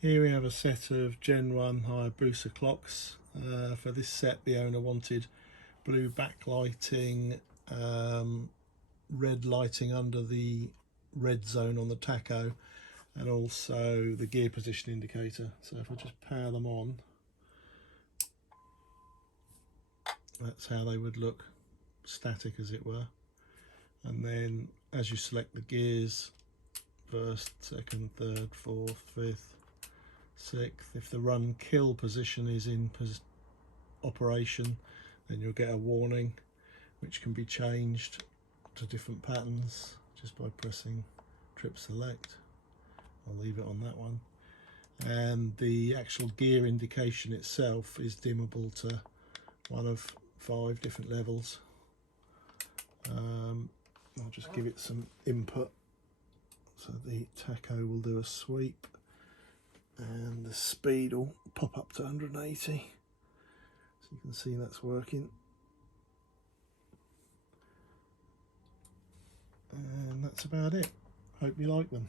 Here we have a set of Gen1 Hayabusa clocks. For this set the owner wanted blue backlighting, red lighting under the red zone on the tacho, and also the gear position indicator. So if I just power them on, that's how they would look, static as it were. And then as you select the gears, first, second, third, fourth, fifth, sixth, if the run kill position is in operation, then you'll get a warning which can be changed to different patterns just by pressing trip select. I'll leave it on that one. And the actual gear indication itself is dimmable to one of 5 different levels. I'll just give it some input. So the tacho will do a sweep and the speed will pop up to 180. So you can see that's working. And that's about it. Hope you like them.